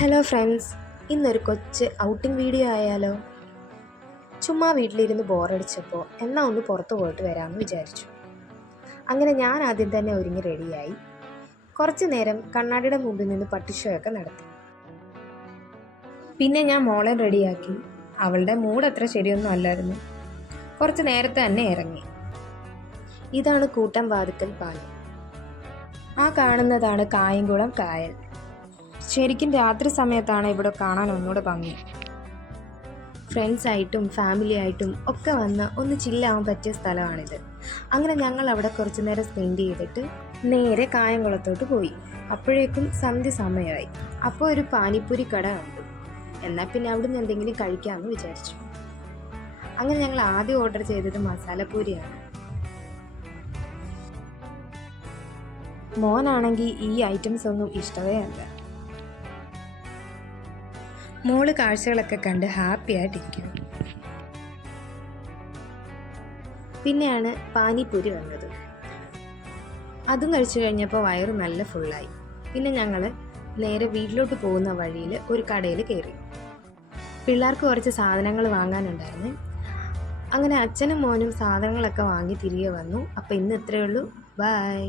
Hello friends, ഇന്നൊരു കൊച്ച് outing video ആയാലോ? ചുമ്മാ വീട്ടിലിരുന്ന് ബോറടിച്ചപ്പോൾ എന്നാ ഒന്ന് പുറത്തു പോയിട്ട് വരാമെന്ന് വിചാരിച്ചു. അങ്ങനെ ഞാൻ ആദ്യം തന്നെ ഒരുങ്ങി റെഡിയായി. കുറച്ച് നേരം കണ്ണാടിയുടെ മുമ്പിൽ നിന്ന് പട്ടിഷോയൊക്കെ നടത്തി. പിന്നെ ഞാൻ മോളെ റെഡിയാക്കി. അവളുടെ മൂഡ് അത്ര ശരിയൊന്നും അല്ലായിരുന്നു. കുറച്ച് നേരത്തെ തന്നെ ഇറങ്ങി. ഇതാണ് കൂട്ടം വാതിക്കൽ പാലം. ആ കാണുന്നതാണ് കായംകുളം കായൽ. ശരിക്കും രാത്രി സമയത്താണ് ഇവിടെ കാണാൻ ഒന്നുകൂടെ ഭംഗി. ഫ്രണ്ട്സായിട്ടും ഫാമിലി ആയിട്ടും ഒക്കെ വന്ന് ഒന്ന് ചില്ലാവാൻ പറ്റിയ സ്ഥലമാണിത്. അങ്ങനെ ഞങ്ങൾ അവിടെ കുറച്ച് നേരം സ്പെൻഡ് ചെയ്തിട്ട് നേരെ കായംകുളത്തോട്ട് പോയി. അപ്പോഴേക്കും സന്ധ്യ സമയമായി. അപ്പോൾ ഒരു പാനിപ്പൂരി കട കണ്ടു. എന്നാൽ പിന്നെ അവിടുന്ന് എന്തെങ്കിലും കഴിക്കാമെന്ന് വിചാരിച്ചു. അങ്ങനെ ഞങ്ങൾ ആദ്യം ഓർഡർ ചെയ്തത് മസാലപ്പൂരിയാണ്. മോനാണെങ്കിൽ ഈ ഐറ്റംസ് ഒന്നും ഇഷ്ടമേ അല്ല. മോള് കാഴ്ചകളൊക്കെ കണ്ട് ഹാപ്പി ആയിട്ടിരിക്കുന്നു. പിന്നെയാണ് പാനിപ്പൂരി വന്നത്. അതും കഴിച്ചു കഴിഞ്ഞപ്പോൾ വയറ് നല്ല ഫുള്ളായി. പിന്നെ ഞങ്ങൾ നേരെ വീട്ടിലോട്ട് പോകുന്ന വഴിയിൽ ഒരു കടയിൽ കയറി. പിള്ളേർക്ക് കുറച്ച് സാധനങ്ങൾ വാങ്ങാനുണ്ടായിരുന്നു. അങ്ങനെ അച്ഛനും മോനും സാധനങ്ങളൊക്കെ വാങ്ങി തിരികെ വന്നു. അപ്പോൾ ഇന്ന് ഇത്രയേ ഉള്ളൂ. ബൈ.